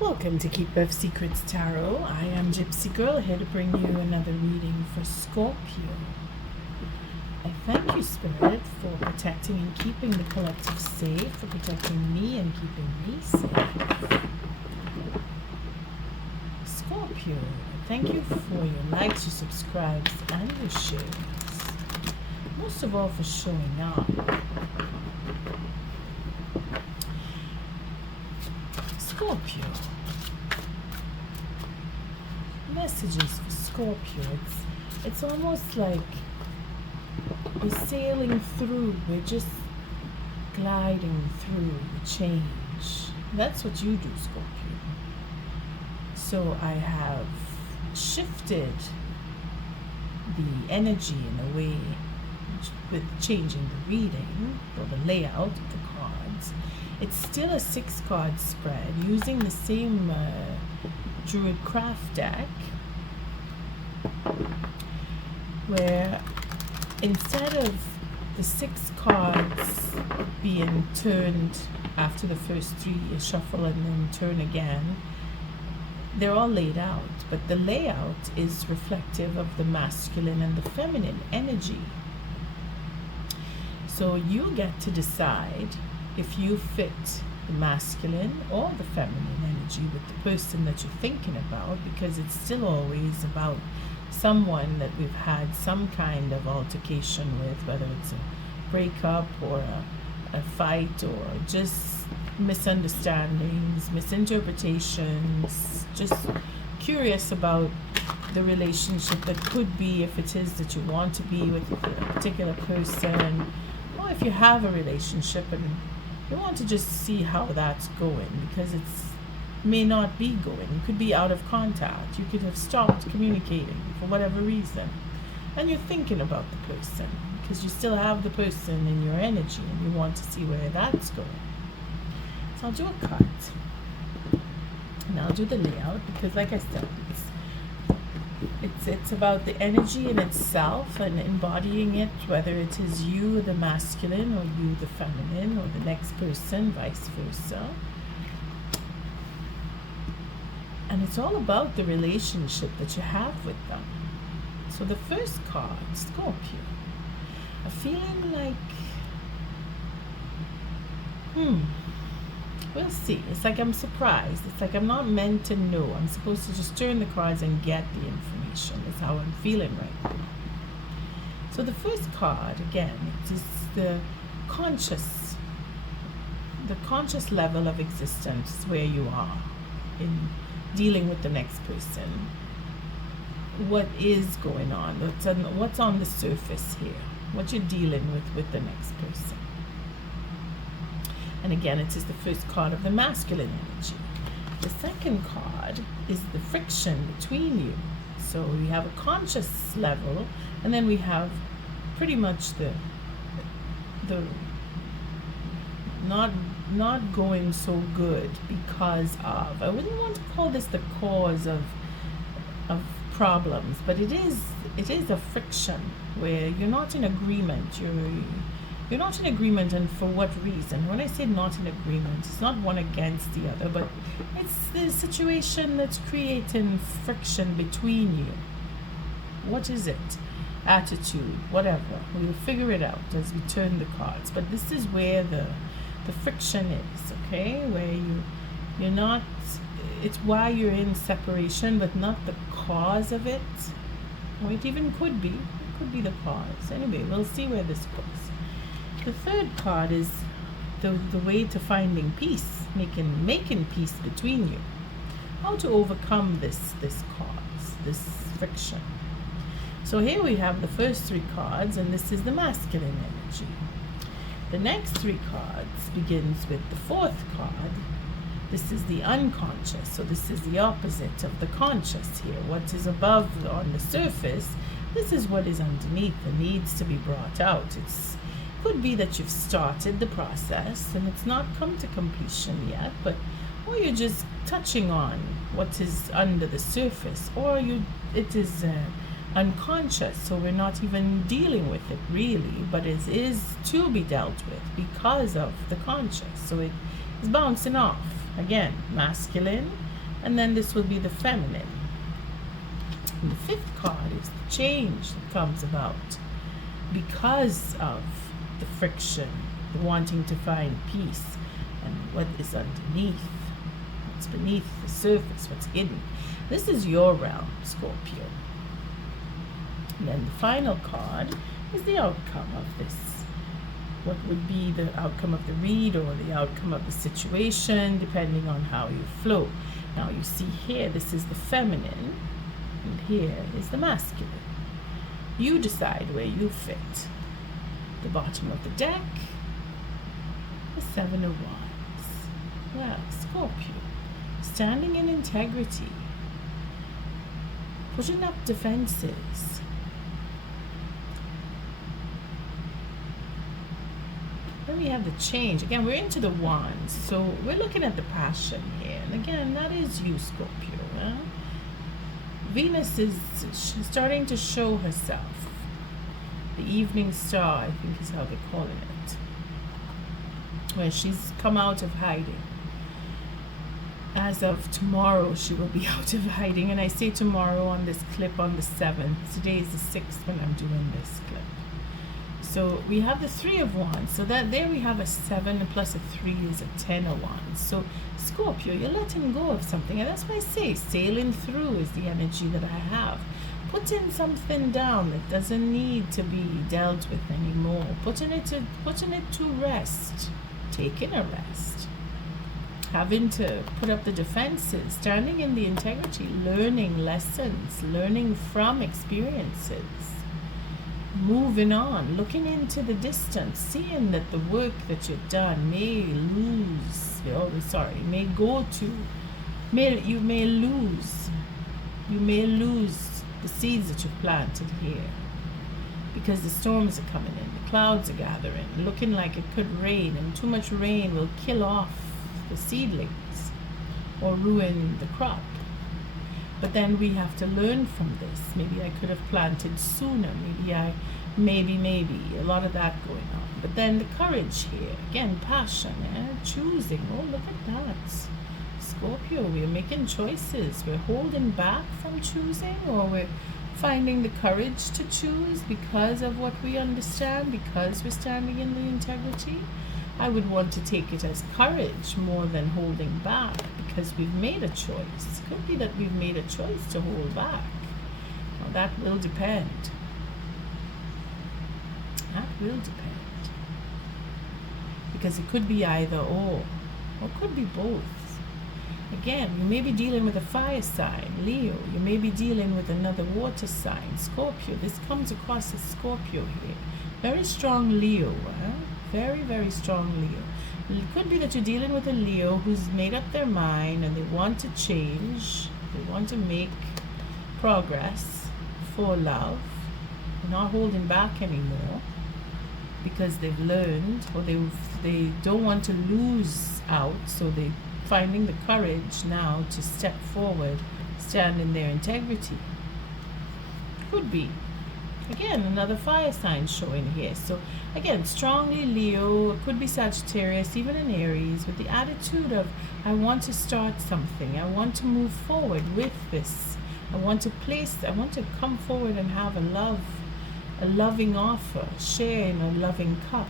Welcome to Keep Both Secrets Tarot. I am Gypsy Girl, here to bring you another reading for Scorpio. I thank you, Spirit, for protecting and keeping the collective safe, for protecting me and keeping me safe. Scorpio, thank you for your likes, your subscribes, and your shares. Most of all, for showing up. Scorpio. Messages for Scorpio. It's almost like we're sailing through, we're just gliding through the change. That's what you do, Scorpio. So I have shifted the energy in a way with changing the reading or the layout of the cards. It's still a 6-card spread using the same Druid craft deck, where instead of the 6 cards being turned after the first 3, you shuffle and then turn again, they're all laid out, but the layout is reflective of the masculine and the feminine energy. So you get to decide if you fit the masculine or the feminine energy with the person that you're thinking about, because it's still always about someone that we've had some kind of altercation with, whether it's a breakup or a fight or just misunderstandings, misinterpretations, just curious about the relationship that could be, if it is that you want to be with a particular person, or if you have a relationship and you want to just see how that's going, because it's may not be going. You could be out of contact. You could have stopped communicating for whatever reason. And you're thinking about the person because you still have the person in your energy and you want to see where that's going. So I'll do a cut. And I'll do the layout because, like I said, it's about the energy in itself and embodying it, whether it is you, the masculine, or you, the feminine, or the next person, vice versa. And it's all about the relationship that you have with them. So the first card, Scorpio, a feeling like, we'll see. It's like I'm surprised. It's like I'm not meant to know. I'm supposed to just turn the cards and get the information. That's how I'm feeling right now. So the first card, again, it is the conscious level of existence where you are in dealing with the next person. What is going on? What's on the surface here? What you're dealing with the next person. And again, it is the first card of the masculine energy. The second card is the friction between you. So we have a conscious level, and then we have pretty much the not going so good because of, I wouldn't want to call this the cause of problems, but it is a friction where you're not in agreement. You're not in agreement, and for what reason? When I say not in agreement, it's not one against the other, but it's the situation that's creating friction between you. What is it? Attitude, whatever. We'll figure it out as we turn the cards. But this is where the friction is, okay? Where you're not, it's why you're in separation, but not the cause of it. Or it even could be. It could be the cause. Anyway, we'll see where this goes. The third card is the way to finding peace, making peace between you. How to overcome this cause, this friction. So here we have the first 3 cards, and this is the masculine energy. The next 3 cards begins with the 4th card. This is the unconscious, so this is the opposite of the conscious here. What is above on the surface, this is what is underneath and needs to be brought out. Could be that you've started the process and it's not come to completion yet, or you're just touching on what is under the surface, or it is unconscious, so we're not even dealing with it really, but it is to be dealt with because of the conscious. So it is bouncing off. Again, masculine And then this will be the feminine. And the fifth card is the change that comes about because of the friction, the wanting to find peace, and what is underneath, what's beneath the surface, what's hidden. This is your realm, Scorpio. And then the final card is the outcome of this. What would be the outcome of the read or the outcome of the situation, depending on how you flow. Now you see here, this is the feminine, and here is the masculine. You decide where you fit. The bottom of the deck, the Seven of Wands. Well, Scorpio, standing in integrity, putting up defenses. Then we have the change. Again, we're into the wands, so we're looking at the passion here. And again, that is you, Scorpio. Huh? Venus is starting to show herself. The evening star, I think is how they're calling it. When she's come out of hiding. As of tomorrow, she will be out of hiding. And I say tomorrow on this clip on the 7th. Today is the 6th when I'm doing this clip. So we have the Three of Wands. So that there we have a 7 plus a 3 is a 10 of Wands. So Scorpio, you're letting go of something. And that's why I say sailing through is the energy that I have. Putting something down that doesn't need to be dealt with anymore. Putting it to rest. Taking a rest. Having to put up the defenses. Standing in the integrity. Learning lessons. Learning from experiences. Moving on, looking into the distance, seeing that the work that you've done may lose, you may lose the seeds that you've planted here because the storms are coming in, the clouds are gathering, looking like it could rain, and too much rain will kill off the seedlings or ruin the crop. But then we have to learn from this. Maybe I could have planted sooner. Maybe a lot of that going on. But then the courage here, again, passion, choosing. Oh, look at that. Scorpio, we're making choices. We're holding back from choosing, or we're finding the courage to choose because of what we understand, because we're standing in the integrity. I would want to take it as courage more than holding back, because we've made a choice. It could be that we've made a choice to hold back. Now that will depend. That will depend. Because it could be either or it could be both. Again, you may be dealing with a fire sign, Leo. You may be dealing with another water sign, Scorpio. This comes across as Scorpio here. Very strong Leo, very, very strong Leo. It could be that you're dealing with a Leo who's made up their mind and they want to change. They want to make progress for love. They're not holding back anymore because they've learned, or they don't want to lose out, so they're finding the courage now to step forward, stand in their integrity. Could be. Again, another fire sign showing here. So again, strongly Leo, it could be Sagittarius, even an Aries, with the attitude of, I want to start something. I want to move forward with this. I want to come forward and have a loving offer, share in a loving cup.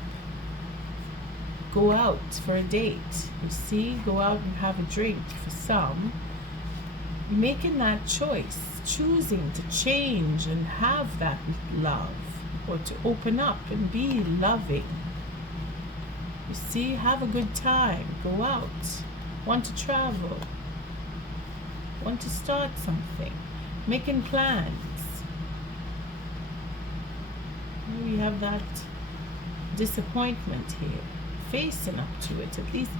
Go out for a date. You see, go out and have a drink for some. Making that choice. Choosing to change and have that love, or to open up and be loving. You see, have a good time, go out, want to travel, want to start something, making plans. We have that disappointment here, facing up to it, at least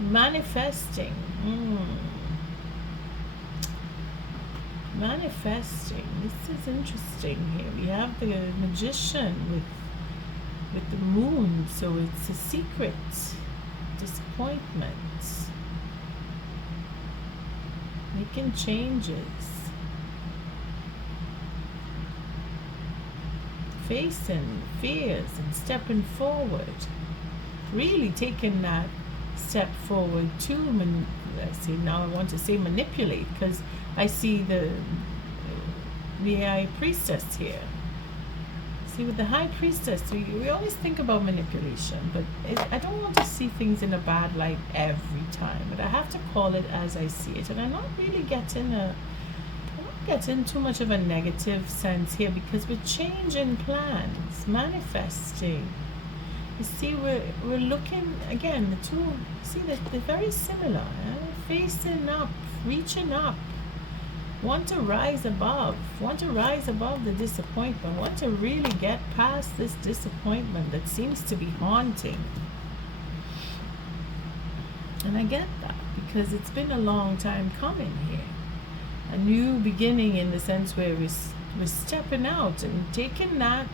manifesting. Manifesting. This is interesting here. We have the Magician with the moon, so it's a secret disappointment. Making changes. Facing fears and stepping forward. Really taking that step forward to I say now I want to say manipulate, because I see the high priestess here. See, with the high priestess, we always think about manipulation, but I don't want to see things in a bad light every time, but I have to call it as I see it. And I'm not really getting too much of a negative sense here, because we're changing plans, manifesting. You see, we're looking, again, the two, see, they're very similar, facing up, reaching up, want to rise above the disappointment, want to really get past this disappointment that seems to be haunting. And I get that, because it's been a long time coming here. A new beginning, in the sense where we're stepping out and taking that,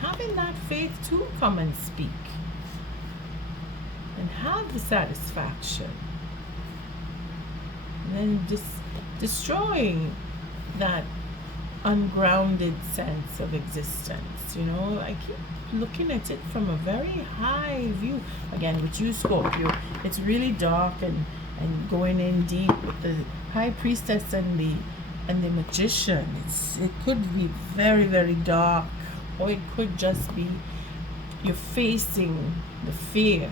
having that faith to come and speak and have the satisfaction, and then destroying that ungrounded sense of existence. You know, I keep looking at it from a very high view. Again, with you, Scorpio, it's really dark and going in deep with the high priestess and the magician. It could be very, very dark, or it could just be you're facing the fear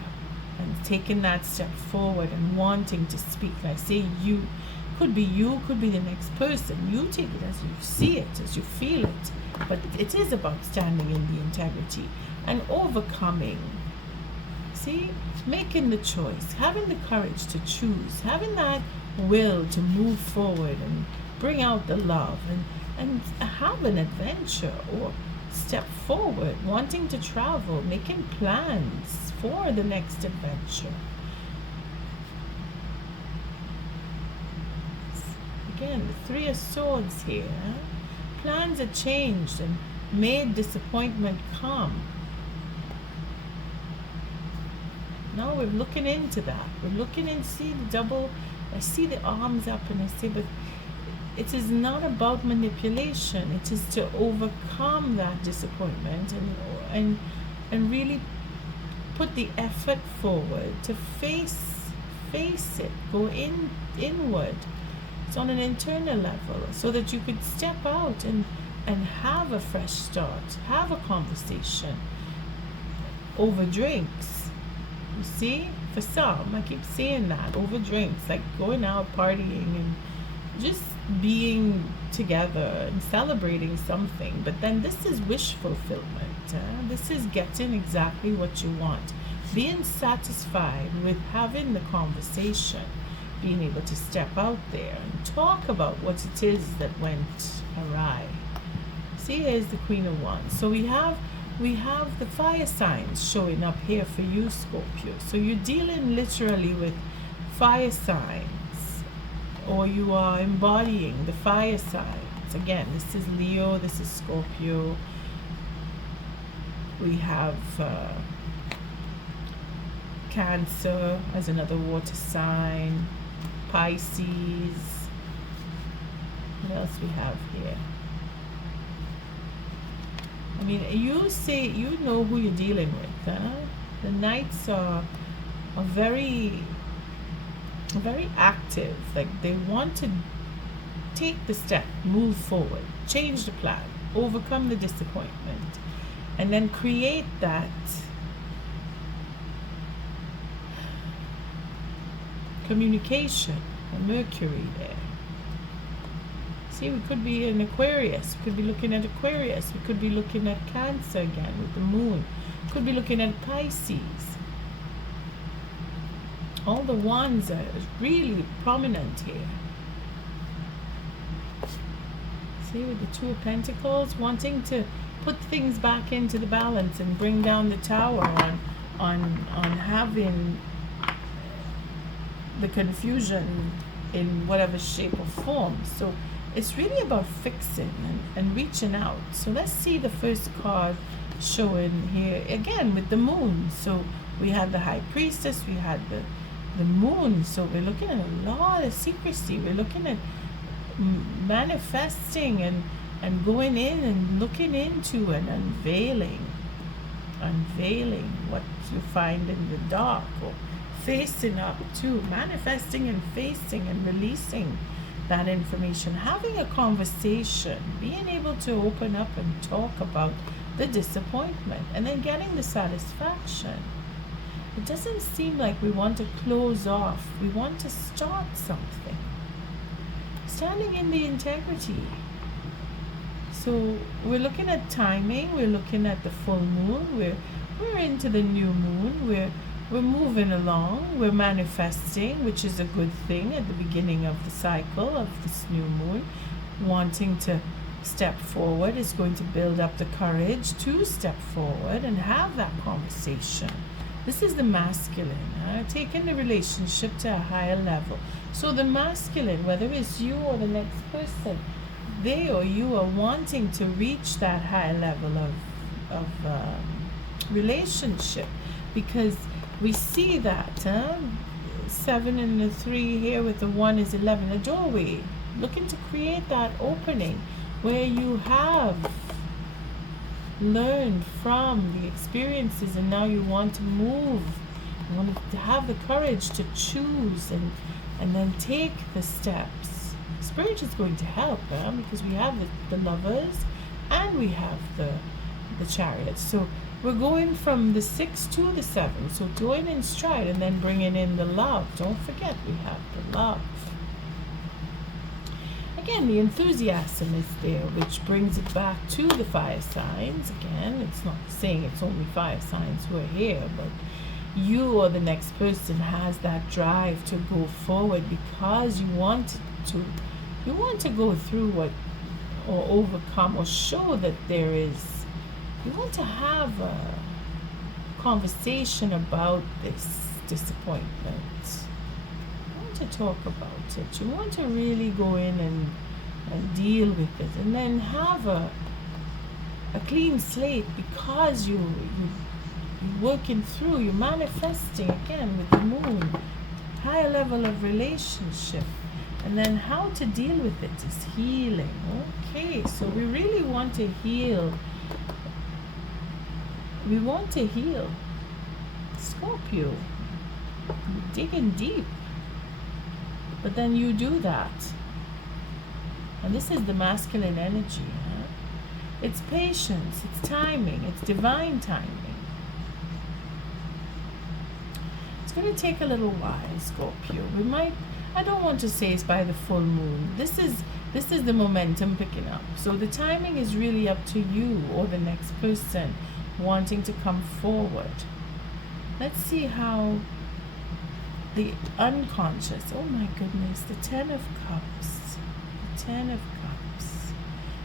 and taking that step forward and wanting to speak. Like I say, could be the next person. You take it as you see it, as you feel it. But it is about standing in the integrity and overcoming. See, making the choice, having the courage to choose, having that will to move forward and bring out the love, and have an adventure, or step forward, wanting to travel, making plans for the next adventure. Again, the Three of Swords here. Plans are changed and made disappointment come. Now we're looking into that. We're looking and see the double. I see the arms up, and I say, but it is not about manipulation. It is to overcome that disappointment and really put the effort forward to face it, go inward. It's on an internal level, so that you could step out and have a fresh start, have a conversation over drinks. You see, for some, I keep saying that, over drinks, like going out partying and just being together and celebrating something. But then this is wish fulfillment. This is getting exactly what you want, being satisfied with having the conversation, being able to step out there and talk about what it is that went awry. See, here's the Queen of Wands. So we have the fire signs showing up here for you, Scorpio. So you're dealing literally with fire signs, or you are embodying the fire signs. Again, this is Leo, this is Scorpio. We have Cancer as another water sign, Pisces. What else we have here? I mean, you know who you're dealing with. The Knights are very, very active. Like, they want to take the step, move forward, change the plan, overcome the disappointment, and then create that communication. A Mercury there. See, we could be in Aquarius. We could be looking at Aquarius. We could be looking at Cancer again with the moon. We could be looking at Pisces. All the wands are really prominent here. See, with the Two of Pentacles, wanting to put things back into the balance and bring down the Tower on having the confusion in whatever shape or form. So it's really about fixing and reaching out. So let's see the first card showing here again with the moon. So we had the High Priestess, we had the moon. So we're looking at a lot of secrecy. We're looking at manifesting and going in and looking into and unveiling what you find in the dark, or facing up to manifesting and facing and releasing that information, having a conversation, being able to open up and talk about the disappointment, and then getting the satisfaction. It doesn't seem like we want to close off. We want to start something. Standing in the integrity. So we're looking at timing. We're looking at the full moon. We're into the new moon. We're moving along. We're manifesting, which is a good thing at the beginning of the cycle of this new moon. Wanting to step forward is going to build up the courage to step forward and have that conversation. This is the masculine, taking the relationship to a higher level. So the masculine, whether it's you or the next person, they or you are wanting to reach that higher level of relationship, because we see that 7 and the 3 here with the 1 is 11, a doorway, looking to create that opening where you have learned from the experiences and now you want to move. You want to have the courage to choose and then take the steps. Spirit is going to help because we have the lovers and we have the chariots. So we're going from the 6 to the 7. So going in stride and then bringing in the love. Don't forget we have the love. Again, the enthusiasm is there, which brings it back to the fire signs. Again, it's not saying it's only fire signs who are here, but you or the next person has that drive to go forward because you want to go through what, or overcome, or show that there is. You want to have a conversation about this disappointment. To talk about it. You want to really go in and deal with it, and then have a clean slate, because you're working through, you're manifesting again with the moon, higher level of relationship, and then how to deal with it is healing. Okay, so we really want to heal. We want to heal. Scorpio, digging deep. But then you do that. And this is the masculine energy. It's patience, it's timing, it's divine timing. It's going to take a little while, Scorpio. I don't want to say it's by the full moon. This is the momentum picking up. So the timing is really up to you or the next person wanting to come forward. Let's see how the unconscious, oh my goodness, the 10 of Cups, the 10 of Cups.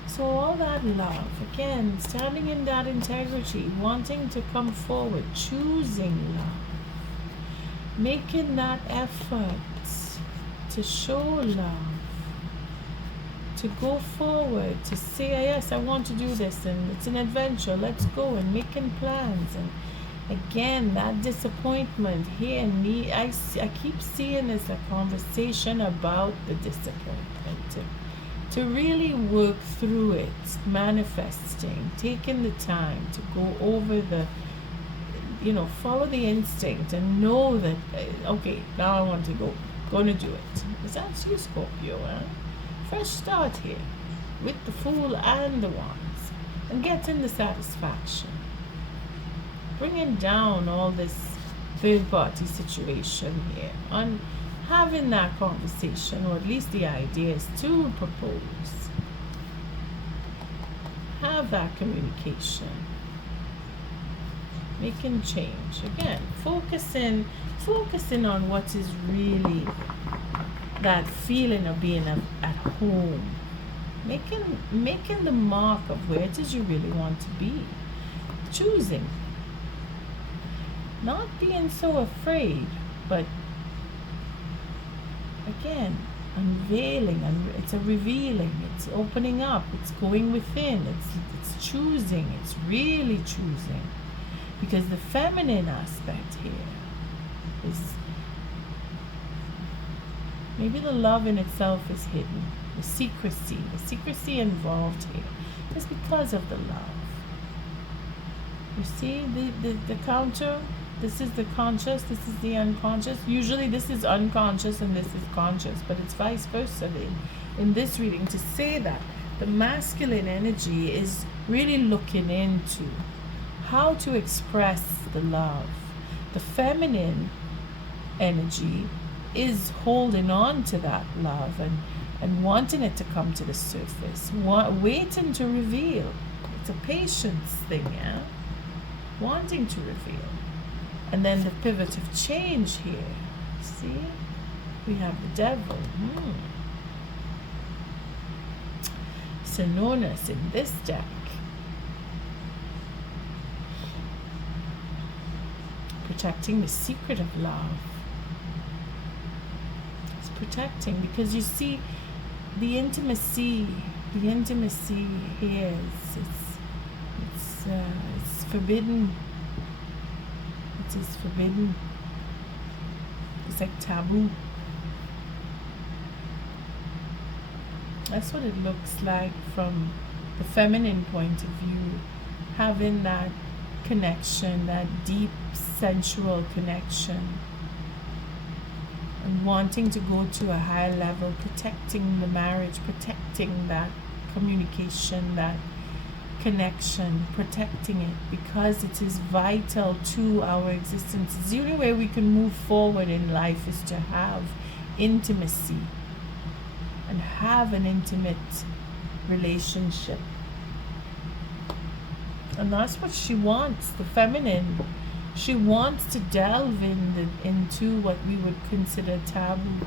So all that love, again, standing in that integrity, wanting to come forward, choosing love, making that effort to show love, to go forward, to say, yes, I want to do this, and it's an adventure, let's go, and making plans. And again, that disappointment here, I keep seeing as a conversation about the disappointment, to really work through it, manifesting, taking the time to go over the, follow the instinct and know that, okay, now I want to go, going to do it. Is that you, Scorpio? Fresh start here with the Fool and the Wands, and getting the satisfaction. Bringing down all this third-party situation here, on having that conversation, or at least the idea is to propose. Have that communication. Making change. Again, focusing on what is really that feeling of being at home. Making the mark of where it is you really want to be. Choosing. Not being so afraid, but again, unveiling, and it's a revealing, it's opening up, it's going within, it's choosing, it's really choosing. Because the feminine aspect here is, maybe the love in itself is hidden. The secrecy involved here is because of the love. You see the counter, This is the conscious, this is the unconscious. Usually this is unconscious and this is conscious, but it's vice versa in this reading to say that the masculine energy is really looking into how to express the love. The feminine energy is holding on to that love and wanting it to come to the surface, waiting to reveal. It's a patience thing, yeah? Wanting to reveal. And then the pivot of change here. See? We have the devil. Synonymous in this deck. Protecting the secret of love. It's protecting because you see the intimacy here it's forbidden. It is forbidden. It's like taboo. That's what it looks like from the feminine point of view, having that connection, that deep sensual connection, and wanting to go to a higher level, protecting the marriage, protecting that communication, that connection, protecting it because it is vital to our existence. The only way we can move forward in life is to have intimacy and have an intimate relationship. And that's what she wants, the feminine. She wants to delve into what we would consider taboo.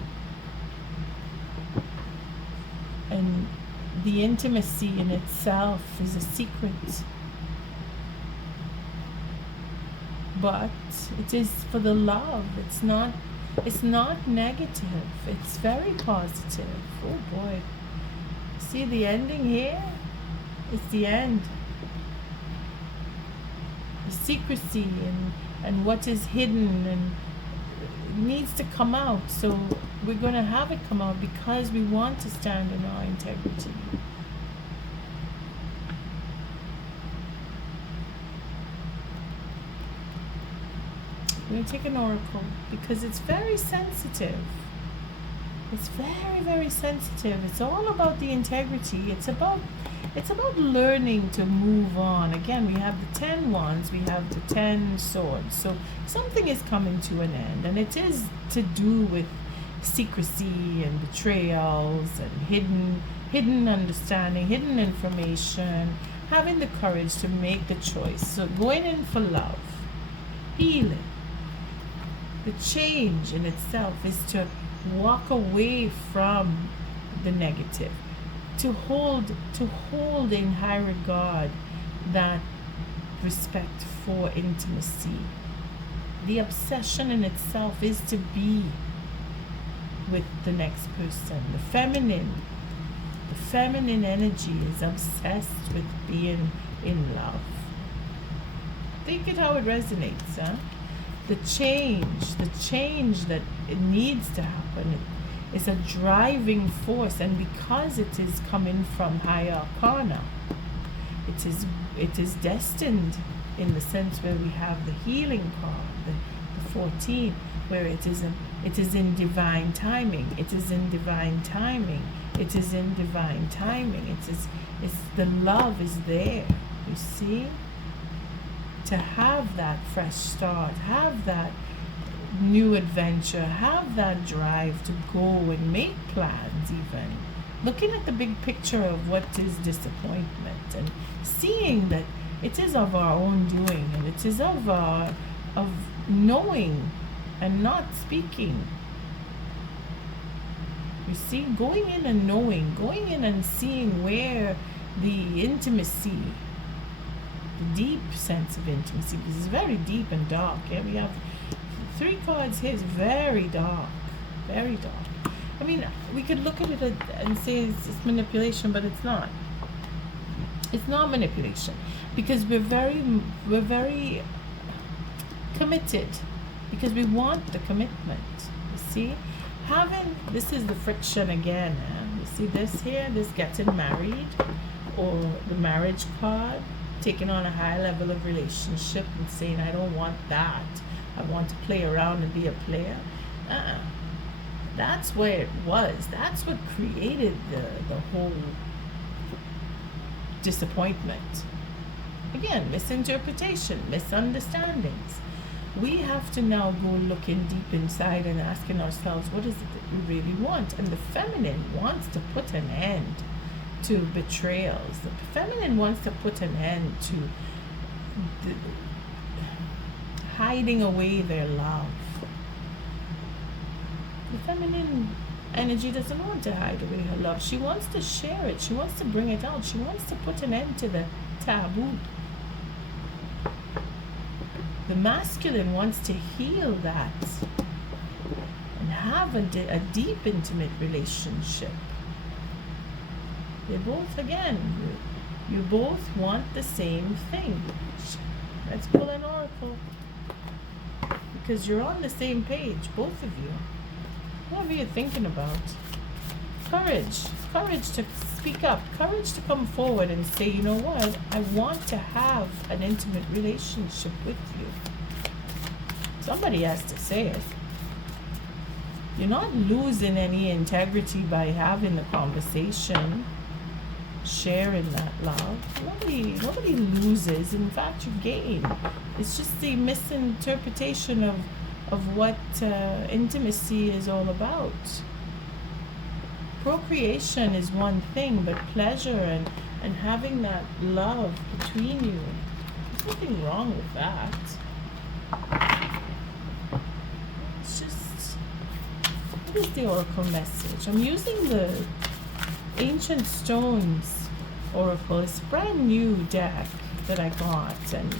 And the intimacy in itself is a secret. But it is for the love. It's not negative. It's very positive. Oh boy. See the ending here? It's the end. The secrecy and what is hidden and needs to come out. So we're going to have it come out because we want to stand in our integrity. We're going to take an oracle because it's very sensitive. It's very, very sensitive. It's all about the integrity. It's about learning to move on. Again, we have the 10 wands, we have the 10 swords. So something is coming to an end, and it is to do with secrecy and betrayals and hidden understanding, hidden information, having the courage to make the choice. So going in for love, healing. The change in itself is to walk away from the negative, to hold in high regard that respect for intimacy. The obsession in itself is to be with the next person. The feminine energy is obsessed with being in love. Think it how it resonates, huh? The change that it needs to happen is a driving force, and because it is coming from higher arcana, it is destined in the sense where we have the healing card, the 14, where it is in divine timing. It is in divine timing. It is in divine timing. It's the love is there. You see? To have that fresh start, have that new adventure, have that drive to go and make plans even. Looking at the big picture of what is disappointment and seeing that it is of our own doing and it is of knowing and not speaking. You see, going in and knowing, going in and seeing where the intimacy, the deep sense of intimacy, because it's very deep and dark. Yeah, we have 3 cards here. It's very dark, very dark. I mean, we could look at it and say it's manipulation, but it's not. It's not manipulation because we're very committed because we want the commitment. You see, this is the friction again. You see this here, this getting married, or the marriage card. Taking on a high level of relationship and saying, I don't want that. I want to play around and be a player. Uh-uh. That's where it was. That's what created the whole disappointment. Again, misinterpretation, misunderstandings. We have to now go looking deep inside and asking ourselves, what is it that we really want? And the feminine wants to put an end to betrayals. The feminine wants to put an end to hiding away their love. The feminine energy doesn't want to hide away her love. She wants to share it. She wants to bring it out. She wants to put an end to the taboo. The masculine wants to heal that and have a deep, intimate relationship. They both, again, you both want the same thing. Let's pull an oracle. Because you're on the same page, both of you. What are you thinking about? Courage. Courage to speak up. Courage to come forward and say, you know what? I want to have an intimate relationship with you. Somebody has to say it. You're not losing any integrity by having the conversation, sharing that love. Nobody loses. In fact, you gain. It's just the misinterpretation of what intimacy is all about. Procreation is one thing, but pleasure and having that love between you, there's nothing wrong with that. It's just, what is the oracle message? I'm using the Ancient Stones Oracle. It's a brand new deck that I got, and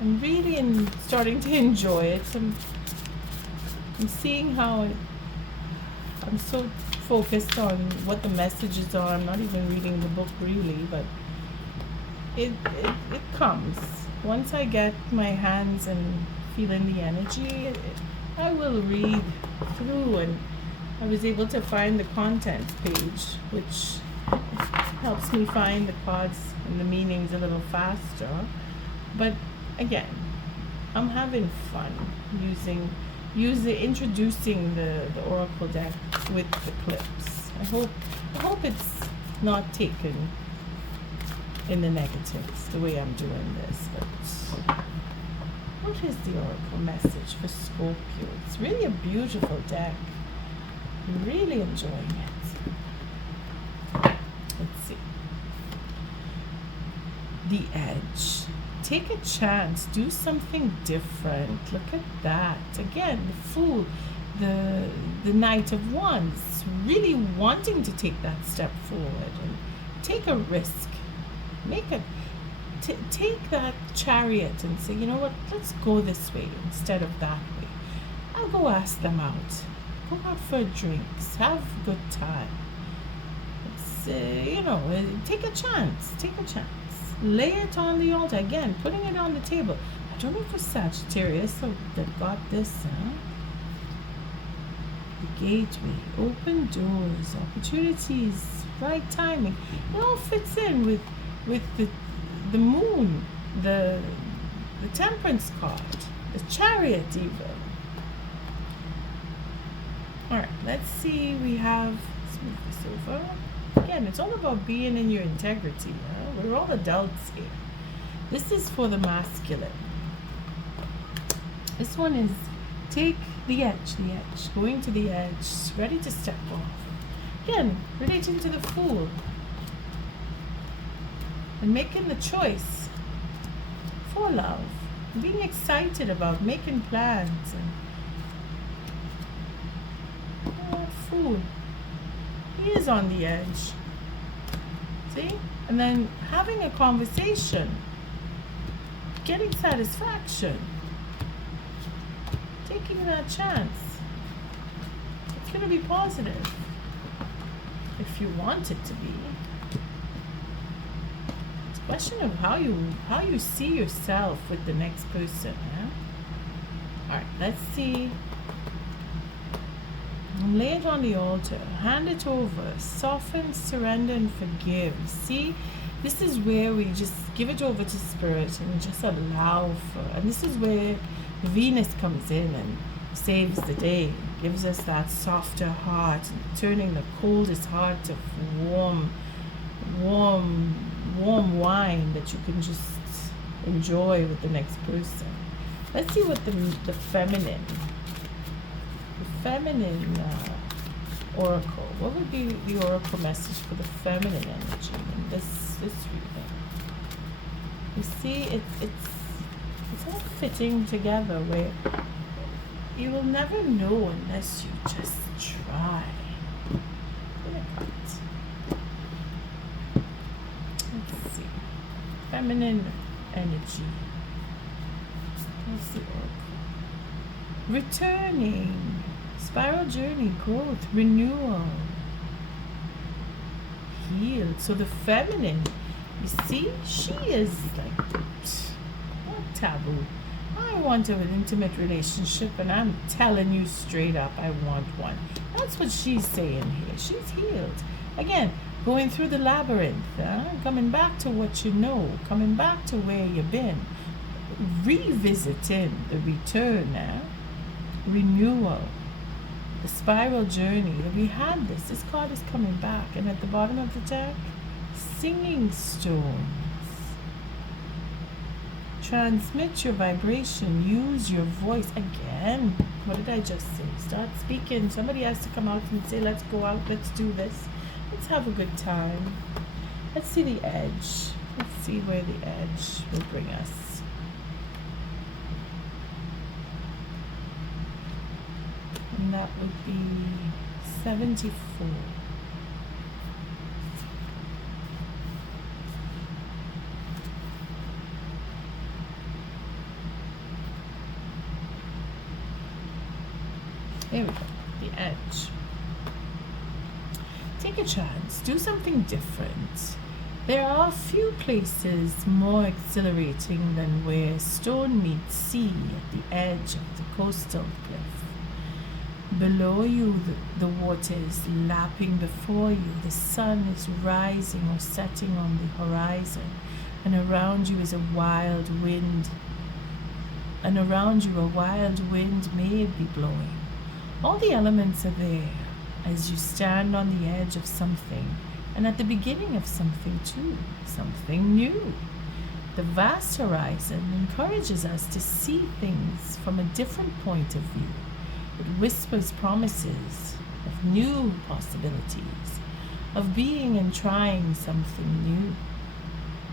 I'm really starting to enjoy it. I'm seeing how I'm so focused on what the messages are. I'm not even reading the book really, but it comes. Once I get my hands and feeling the energy, I will read through, and I was able to find the contents page, which helps me find the cards and the meanings a little faster. But again, I'm having fun introducing the oracle deck with the clips. I hope it's not taken in the negatives the way I'm doing this. But what is the oracle message for Scorpio? It's really a beautiful deck. I'm really enjoying it. Let's see. The Edge. Take a chance, do something different. Look at that. Again, the Fool, the Knight of Wands, really wanting to take that step forward and take a risk. Take that Chariot and say, you know what, let's go this way instead of that way. I'll go ask them out. Go out for drinks. Have a good time. It's, take a chance. Take a chance. Lay it on the altar. Again, putting it on the table. I don't know if it's Sagittarius that got this, The gateway, open doors, opportunities, right timing. It all fits in with the moon, the temperance card, the Chariot even. Alright, let's see, let's move this over. Again, it's all about being in your integrity. We're all adults here. This is for the masculine. This one is take the edge, going to the edge, ready to step off. Again, relating to the Fool. And making the choice for love. Being excited about making plans. And Fool. He is on the edge. See? And then having a conversation. Getting satisfaction. Taking that chance. It's going to be positive. If you want it to be. It's a question of how you see yourself with the next person. Alright, let's see. Lay it on the altar. Hand it over. Soften, surrender, and forgive. See, This is where we just give it over to spirit and just allow for, and this is where Venus comes in and saves the day, gives us that softer heart, turning the coldest heart to warm, warm wine that you can just enjoy with the next person. Let's see what the feminine oracle. What would be the oracle message for the feminine energy in this reading? You see, it's all fitting together where you will never know unless you just try. Let's see. Feminine energy. What's the oracle? Returning. Spiral journey, growth, renewal, healed. So the feminine, you see, she is like, not taboo. I want an intimate relationship, and I'm telling you straight up, I want one. That's what she's saying here. She's healed. Again, going through the labyrinth, coming back to what you know, coming back to where you've been, revisiting the return, renewal. The spiral journey. We had this card is coming back, and at the bottom of the deck, singing stones. Transmit your vibration, use your voice. Again, what did I just say? Start speaking. Somebody has to come out and say, let's go out, let's do this, let's have a good time. Let's see the edge. Let's see where the edge will bring us. And that would be 74. There we go, the edge. Take a chance, do something different. There are few places more exhilarating than where stone meets sea at the edge of the coastal cliff. Below you, the water is lapping before you. The sun is rising or setting on the horizon, and around you is a wild wind. And around you, a wild wind may be blowing. All the elements are there as you stand on the edge of something, and at the beginning of something too, something new. The vast horizon encourages us to see things from a different point of view. It whispers promises of new possibilities, of being and trying something new,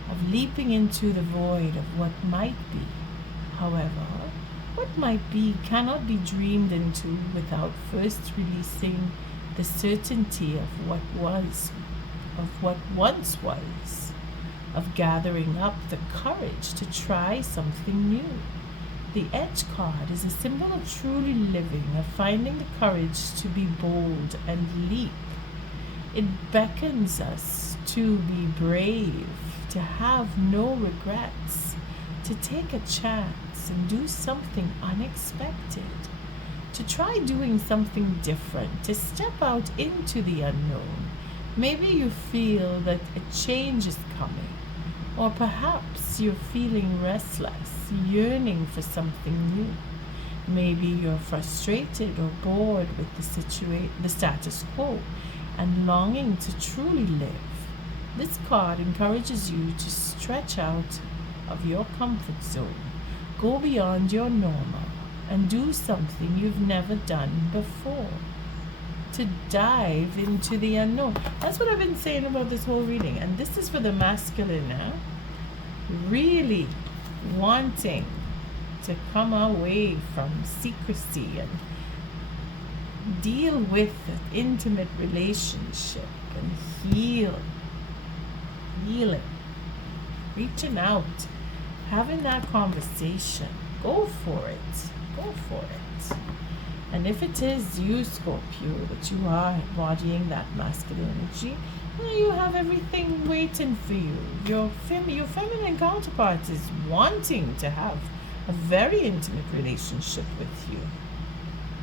of leaping into the void of what might be. However, what might be cannot be dreamed into without first releasing the certainty of what was, of what once was, of gathering up the courage to try something new. The Edge card is a symbol of truly living, of finding the courage to be bold and leap. It beckons us to be brave, to have no regrets, to take a chance and do something unexpected, to try doing something different, to step out into the unknown. Maybe you feel that a change is coming, or perhaps you're feeling restless, yearning for something new. Maybe you're frustrated or bored with the status quo and longing to truly live. This card encourages you to stretch out of your comfort zone, go beyond your normal, and do something you've never done before. To dive into the unknown. That's what I've been saying about this whole reading. And this is for the masculine now. Really wanting to come away from secrecy and deal with an intimate relationship and healing, reaching out, having that conversation. Go for it. Go for it. And if it is you, Scorpio, that you are embodying that masculine energy, well, you have everything waiting for you. Your feminine counterpart is wanting to have a very intimate relationship with you.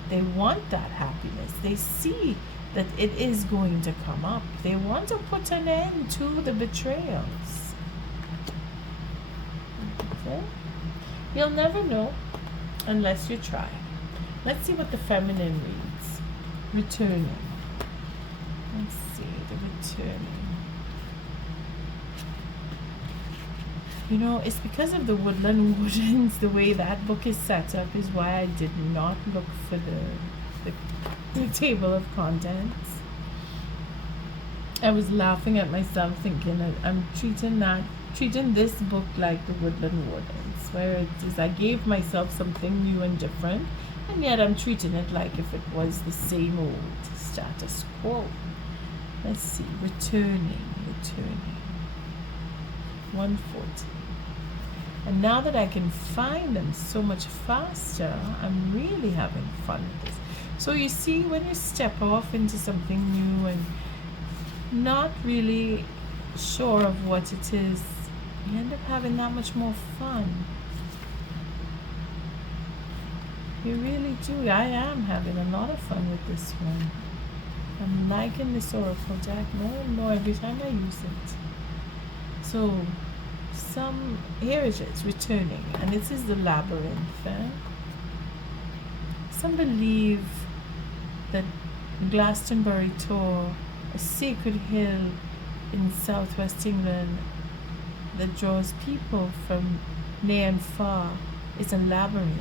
They want that happiness. They see that it is going to come up. They want to put an end to the betrayals. Okay? You'll never know unless you try. Let's see what the feminine reads. Returning. Let's see, the returning. You know, it's because of the Woodland Woodens, the way that book is set up is why I did not look for the table of contents. I was laughing at myself thinking I'm treating this book like the Woodland Wardens, where it is I gave myself something new and different, and yet I'm treating it like if it was the same old status quo. Let's see, returning. 140. And now that I can find them so much faster, I'm really having fun with this. So you see, when you step off into something new and not really sure of what it is, you end up having that much more fun. You really do. I am having a lot of fun with this one. I'm liking this Oracle deck more and more every time I use it. So, here it is, returning, and this is the labyrinth. Some believe that Glastonbury Tor, a sacred hill in southwest England that draws people from near and far, is a labyrinth.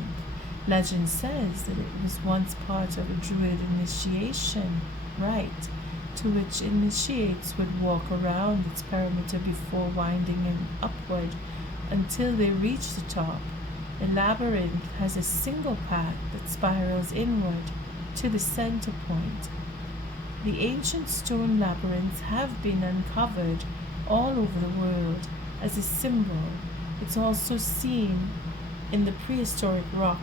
Legend says that it was once part of a Druid initiation rite, to which initiates would walk around its perimeter before winding in upward until they reach the top. The labyrinth has a single path that spirals inward to the center point. The ancient stone labyrinths have been uncovered all over the world as a symbol. It's also seen in the prehistoric rock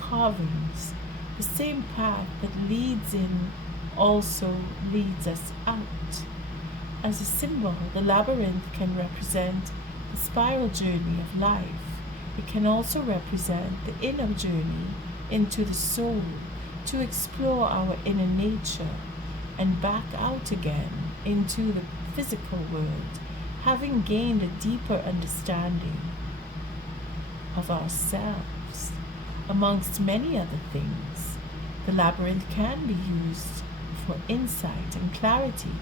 carvings. The same path that leads in also leads us out. As a symbol, the labyrinth can represent the spiral journey of life. It can also represent the inner journey into the soul, to explore our inner nature and back out again into the physical world, having gained a deeper understanding of ourselves. Amongst many other things, the labyrinth can be used for insight and clarity,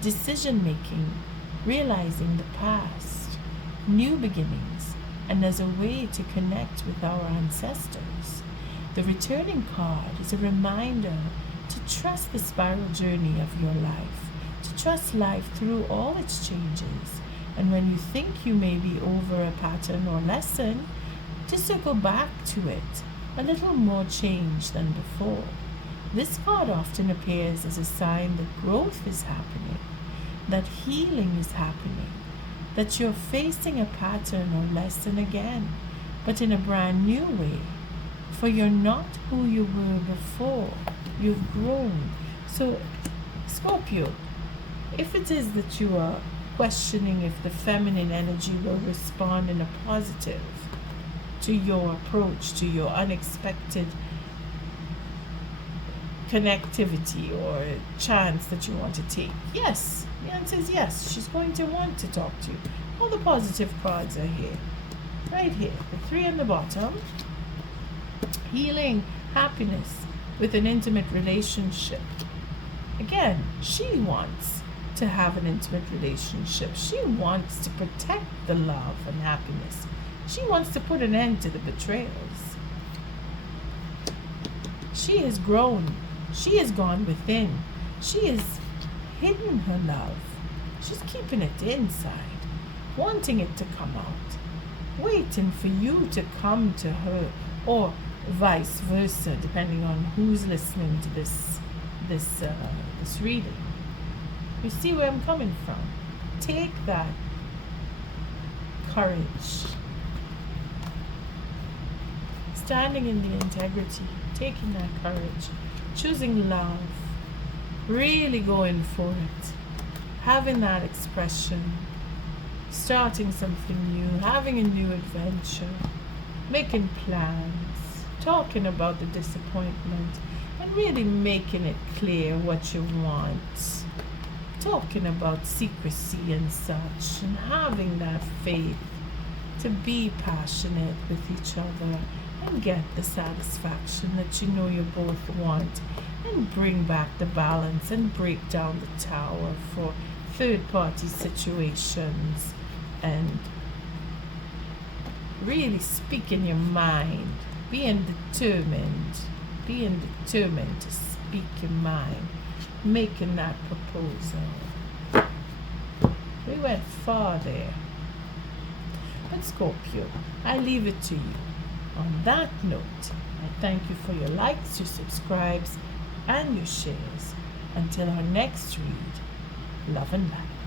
decision-making, realizing the past, new beginnings, and as a way to connect with our ancestors. The returning card is a reminder to trust the spiral journey of your life, to trust life through all its changes, and when you think you may be over a pattern or lesson, to circle back to it, a little more change than before. This card often appears as a sign that growth is happening, that healing is happening, that you're facing a pattern or lesson again, but in a brand new way. For you're not who you were before. You've grown. So, Scorpio, if it is that you are questioning if the feminine energy will respond in a positive to your approach, to your unexpected connectivity or chance that you want to take. Yes, the answer is yes. She's going to want to talk to you. All the positive cards are here. Right here. The 3 on the bottom. Healing, happiness with an intimate relationship. Again, she wants to have an intimate relationship. She wants to protect the love and happiness. She wants to put an end to the betrayals. She has grown. She has gone within. She has hidden her love. She's keeping it inside, wanting it to come out, waiting for you to come to her, or vice versa, depending on who's listening to this reading. You see where I'm coming from? Take that courage, standing in the integrity, taking that courage, choosing love, really going for it, having that expression, starting something new, having a new adventure, making plans, talking about the disappointment, and really making it clear what you want. Talking about secrecy and such, and having that faith to be passionate with each other and get the satisfaction that you know you both want, and bring back the balance and break down the tower for third party situations, and really speaking your mind, being determined to speak your mind, making that proposal. We went far there. But Scorpio, I leave it to you. On that note, I thank you for your likes, your subscribes, and your shares. Until our next read, love and light.